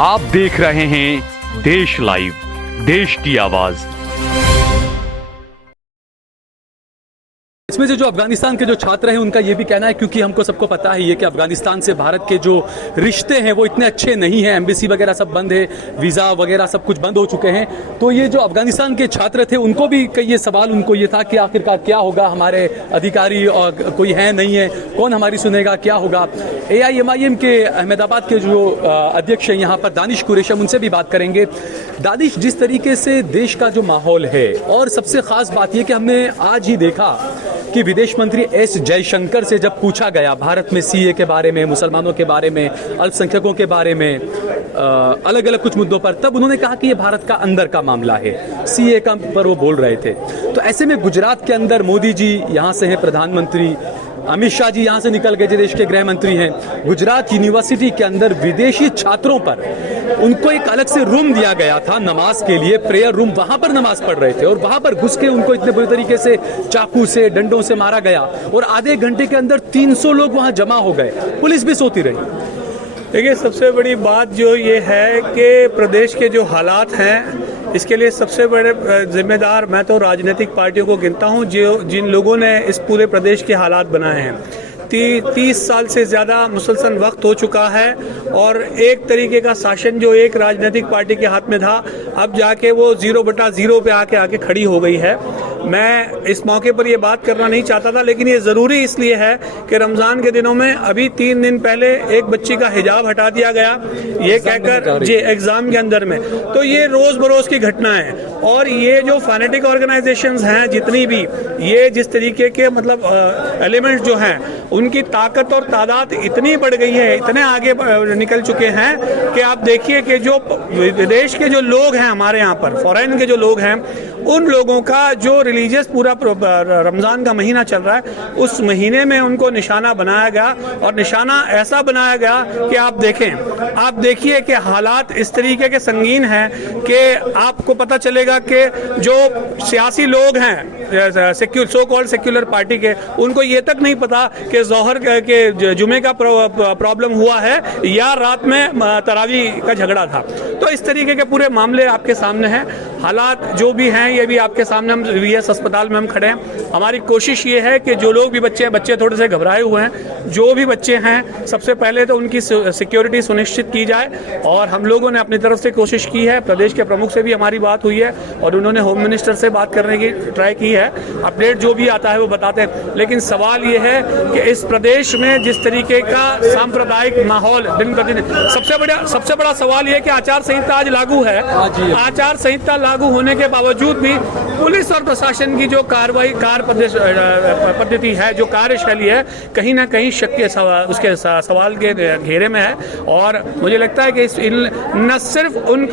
आप देख रहे हैं देश लाइव, देश की आवाज। इसमें से जो अफगानिस्तान के जो छात्र हैं उनका ये भी कहना है, क्योंकि हमको सबको पता है ये कि अफगानिस्तान से भारत के जो रिश्ते हैं वो इतने अच्छे नहीं हैं, एम्बेसी वगैरह सब बंद है, वीज़ा वगैरह सब कुछ बंद हो चुके हैं। तो ये जो अफगानिस्तान के छात्र थे उनको भी कई ये सवाल उनको ये था कि आखिरकार क्या होगा, हमारे अधिकारी और कोई है नहीं है, कौन हमारी सुनेगा, क्या होगा। AIMIM के अहमदाबाद के जो अध्यक्ष हैं यहाँ पर दानिश कुरैशी, हम उनसे भी बात करेंगे। दानिश, जिस तरीके से देश का जो माहौल है, और सबसे ख़ास बात यह कि हमने आज ही देखा कि विदेश मंत्री S जयशंकर से जब पूछा गया भारत में CA के बारे में, मुसलमानों के बारे में, अल्पसंख्यकों के बारे में, अलग अलग कुछ मुद्दों पर, तब उन्होंने कहा कि ये भारत का अंदर का मामला है, CA का पर वो बोल रहे थे। तो ऐसे में गुजरात के अंदर मोदी जी यहाँ से हैं प्रधानमंत्री, अमित शाह जी यहाँ से निकल गए जो देश के गृह मंत्री हैं। गुजरात यूनिवर्सिटी के अंदर विदेशी छात्रों पर उनको एक अलग से रूम दिया गया था नमाज के लिए, प्रेयर रूम, वहाँ पर नमाज पढ़ रहे थे और वहाँ पर घुस के उनको इतने बुरी तरीके से चाकू से, डंडों से मारा गया और आधे घंटे के अंदर 300 लोग वहाँ जमा हो गए, पुलिस भी सोती रही। देखिए, सबसे बड़ी बात जो ये है कि प्रदेश के जो हालात हैं, इसके लिए सबसे बड़े जिम्मेदार मैं तो राजनीतिक पार्टियों को गिनता हूँ, जो जिन लोगों ने इस पूरे प्रदेश के हालात बनाए हैं। 30 साल से ज़्यादा मुसलसल वक्त हो चुका है और एक तरीके का शासन जो एक राजनीतिक पार्टी के हाथ में था, अब जाके वो 0/0 पे आके खड़ी हो गई है। मैं इस मौके पर ये बात करना नहीं चाहता था, लेकिन ये ज़रूरी इसलिए है कि रमज़ान के दिनों में अभी 3 दिन पहले एक बच्ची का हिजाब हटा दिया गया, ये कहकर जी एग्ज़ाम के अंदर में। तो ये रोज़ बरोज़ की घटना है और ये जो फैनेटिक ऑर्गेनाइजेशंस हैं जितनी भी, ये जिस तरीके के मतलब एलिमेंट्स जो हैं, उनकी ताकत और तादाद इतनी बढ़ गई है, इतने आगे निकल चुके हैं कि आप देखिए कि जो विदेश के जो लोग हैं हमारे यहाँ पर, फॉरेन के जो लोग हैं, उन लोगों का जो रिलीजियस पूरा रमज़ान का महीना चल रहा है, उस महीने में उनको निशाना बनाया गया और निशाना ऐसा बनाया गया कि आप देखिए कि हालात इस तरीके के संगीन हैं कि आपको पता चलेगा कि जो सियासी लोग हैं सो कॉल्ड सेक्युलर पार्टी के, उनको ये तक नहीं पता कि ज़ोहर के जुमे का प्रॉब्लम हुआ है या रात में तरावी का झगड़ा था। तो इस तरीके के पूरे मामले आपके सामने हैं, हालात जो भी हैं ये भी आपके सामने। हम VS अस्पताल में हम खड़े हैं। हमारी कोशिश ये है कि जो लोग भी बच्चे थोड़े से घबराए हुए हैं, जो भी बच्चे हैं, सबसे पहले तो उनकी सिक्योरिटी सुनिश्चित की जाए और हम लोगों ने अपनी तरफ से कोशिश की है। प्रदेश के प्रमुख से भी हमारी बात हुई है और उन्होंने होम मिनिस्टर से बात करने की ट्राई की है। अपडेट जो भी आता है वो बताते हैं, लेकिन सवाल ये है कि इस प्रदेश में जिस तरीके का सांप्रदायिक माहौल दिन प्रतिदिन, सबसे बड़ा सवाल ये कि आचार संहिता आज लागू है। आचार संहिता लागू होने के बावजूद भी पुलिस और प्रशासन की जो कार्रवाई पद्धति है, जो कार्यशैली है, कहीं ना कहीं शक के उसके सवाल के घेरे में है। और मुझे लगता है कि न सिर्फ उन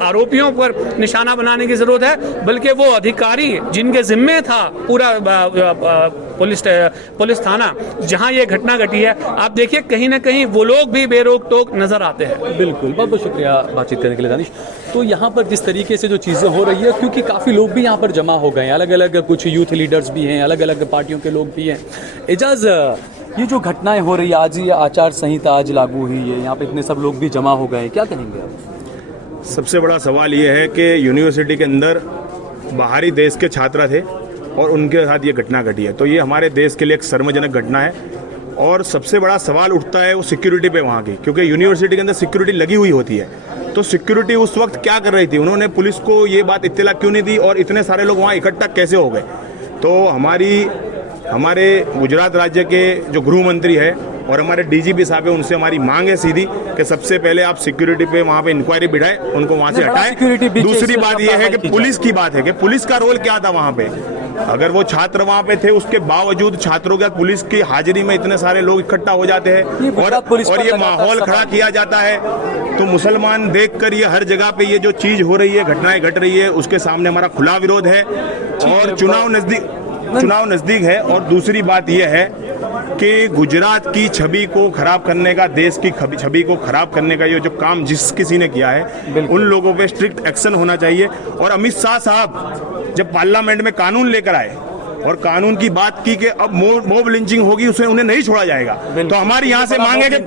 आरोपियों पर निशाना बनाने की जरूरत है, बल्कि वो अधिकारी जिनके जिम्मे था पूरा पुलिस थाना जहां ये घटना घटी है, आप देखिए कहीं ना कहीं वो लोग भी बेरोक टोक नजर आते हैं। बिल्कुल, बहुत बहुत शुक्रिया बातचीत करने के लिए दानिश। तो यहाँ पर जिस तरीके से जो चीज़ें हो रही है, क्योंकि काफ़ी लोग भी यहाँ पर जमा हो गए हैं, अलग अलग कुछ यूथ लीडर्स भी हैं, अलग अलग पार्टियों के लोग भी हैं। एजाज, ये जो घटनाएं हो रही है, आज ये आचार संहिता आज लागू हुई है, यहाँ पे इतने सब लोग भी जमा हो गए, क्या कहेंगे आप? सबसे बड़ा सवाल ये है कि यूनिवर्सिटी के अंदर बाहरी देश के छात्र थे और उनके साथ ये घटना घटी है, तो ये हमारे देश के लिए एक शर्मजनक घटना है। और सबसे बड़ा सवाल उठता है वो सिक्योरिटी पे वहाँ की, क्योंकि यूनिवर्सिटी के अंदर सिक्योरिटी लगी हुई होती है, तो सिक्योरिटी उस वक्त क्या कर रही थी, उन्होंने पुलिस को ये बात इत्तला क्यों नहीं दी और इतने सारे लोग वहाँ इकट्ठा कैसे हो गए। तो हमारे गुजरात राज्य के जो गृह मंत्री है और हमारे DGP साहब है, उनसे हमारी मांग है सीधी कि सबसे पहले आप सिक्योरिटी पे वहाँ पे इंक्वायरी बिठाएं, उनको वहाँ से हटाएं। दूसरी बात यह है कि पुलिस की बात है कि पुलिस का रोल क्या था वहाँ पे। अगर वो छात्र वहाँ पे थे, उसके बावजूद छात्रों के पुलिस की हाजिरी में इतने सारे लोग इकट्ठा हो जाते हैं और ये माहौल खड़ा किया जाता है, तो मुसलमान देखकर ये हर जगह पे ये जो चीज हो रही है, घटनाएं घट रही है, उसके सामने हमारा खुला विरोध है। और चुनाव नजदीक है। और दूसरी बात यह है कि गुजरात की छवि को खराब करने का, देश की छवि को खराब करने का ये जो काम जिस किसी ने किया है, उन लोगों पे स्ट्रिक्ट एक्शन होना चाहिए। और अमित शाह साहब जब पार्लियामेंट में कानून लेकर आए और कानून की बात की कि अब मॉब लिंचिंग होगी, उसमें उन्हें नहीं छोड़ा जाएगा। तो हमारी यहाँ से मांग है कि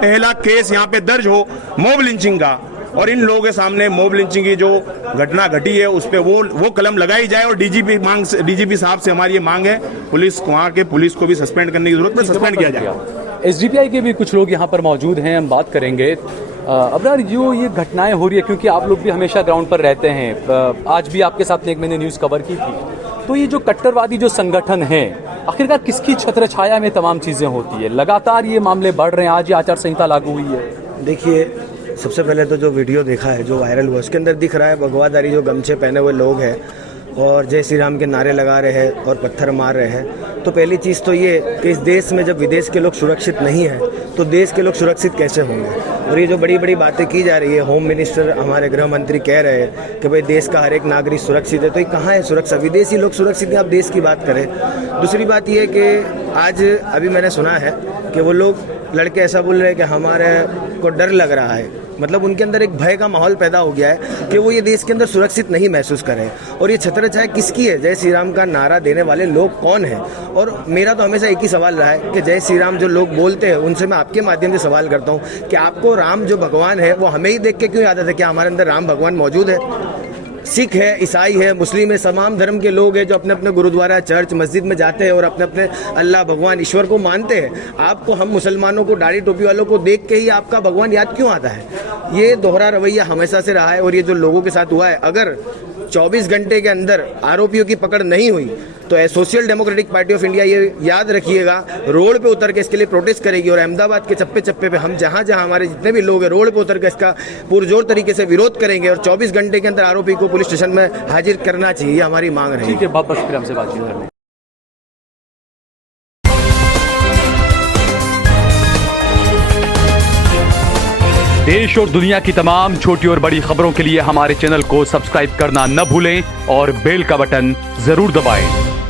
पहला केस यहाँ पे दर्ज हो मॉब लिंचिंग का, और इन लोगों के सामने मॉब लिंचिंग की जो घटना घटी है उस पर वो कलम लगाई जाए। और डीजीपी साहब से हमारी ये मांग है, वहाँ के पुलिस को भी सस्पेंड करने की जरूरत है, सस्पेंड किया जाए। एसडीपीआई के भी कुछ लोग यहाँ पर मौजूद हैं, हम बात करेंगे। अबरार, जो ये घटनाएं हो रही है, क्योंकि आप लोग भी हमेशा ग्राउंड पर रहते हैं, आज भी आपके साथ एक मैंने न्यूज़ कवर की थी, तो ये जो कट्टरवादी जो संगठन है, आखिरकार किसकी छत्रछाया में तमाम चीज़ें होती है? लगातार ये मामले बढ़ रहे हैं, आज ये आचार संहिता लागू हुई है। देखिए, सबसे पहले तो जो वीडियो देखा है, जो वायरल हुआ, उसके अंदर दिख रहा है भगवाधारी जो गमछे पहने हुए लोग हैं और जय श्री राम के नारे लगा रहे हैं और पत्थर मार रहे हैं। तो पहली चीज़ तो ये कि इस देश में जब विदेश के लोग सुरक्षित नहीं हैं तो देश के लोग सुरक्षित कैसे होंगे? और ये जो बड़ी बड़ी बातें की जा रही है, होम मिनिस्टर हमारे गृह मंत्री कह रहे हैं कि भाई देश का हर एक नागरिक सुरक्षित है, तो ये कहाँ है सुरक्षा? विदेशी लोग सुरक्षित हैं, आप देश की बात करें। दूसरी बात ये कि आज अभी मैंने सुना है कि वो लोग लड़के ऐसा बोल रहे हैं कि हमारे को डर लग रहा है, मतलब उनके अंदर एक भय का माहौल पैदा हो गया है कि वो ये देश के अंदर सुरक्षित नहीं महसूस करें। और ये छत्रछाया किसकी है? जय श्री राम का नारा देने वाले लोग कौन हैं? और मेरा तो हमेशा एक ही सवाल रहा है कि जय श्री राम जो लोग बोलते हैं उनसे मैं आपके माध्यम से सवाल करता हूँ कि आपको राम जो भगवान है वो हमें ही देख के क्यों याद आता है? क्या हमारे अंदर राम भगवान मौजूद है? सिख है, ईसाई है, मुस्लिम है, तमाम धर्म के लोग हैं जो अपने अपने गुरुद्वारा, चर्च, मस्जिद में जाते हैं और अपने अपने अल्लाह भगवान ईश्वर को मानते हैं। आपको हम मुसलमानों को, दाढ़ी टोपी वालों को देख के ही आपका भगवान याद क्यों आता है? ये दोहरा रवैया हमेशा से रहा है। और ये जो लोगों के साथ हुआ है, अगर 24 घंटे के अंदर आरोपियों की पकड़ नहीं हुई तो social democratic party of India, ये याद रखिएगा, रोड पे उतर के इसके लिए प्रोटेस्ट करेगी। और अहमदाबाद के चप्पे चप्पे पे हम जहाँ जहाँ हमारे जितने भी लोग हैं रोड पे उतर के इसका पुरजोर तरीके से विरोध करेंगे और 24 घंटे के अंदर आरोपी को पुलिस स्टेशन में हाजिर करना चाहिए, हमारी मांग रही है। ठीक है, बहुत बहुत शुक्रिया हमसे बातचीत करने। देश और दुनिया की तमाम छोटी और बड़ी खबरों के लिए हमारे चैनल को सब्सक्राइब करना न भूलें और बेल का बटन जरूर दबाएं।